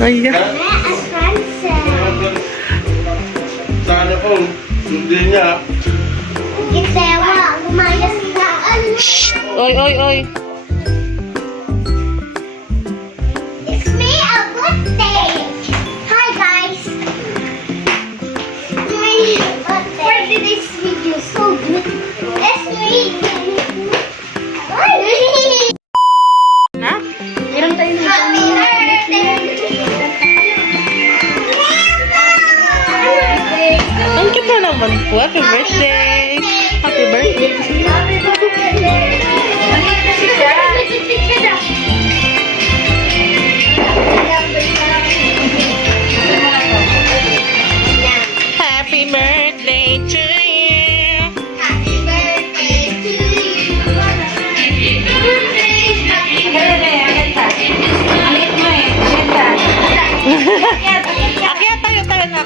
Ayan. Sana po, hindi niya. Gitewa, lumayas na. Oy, oy, oy. It's me a good day. Hi guys. For today's video, so good. It's me. Na? Meron tayo ng happy birthday. Ang kita naman po. Happy birthday. Happy birthday. Happy birthday to you. Happy birthday to you. Akyat tayo na.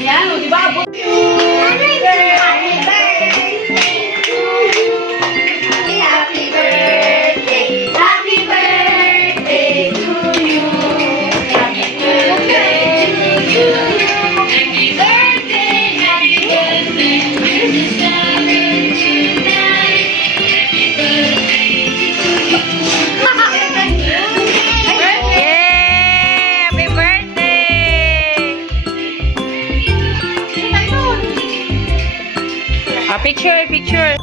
Yay! Happy birthday! Picture.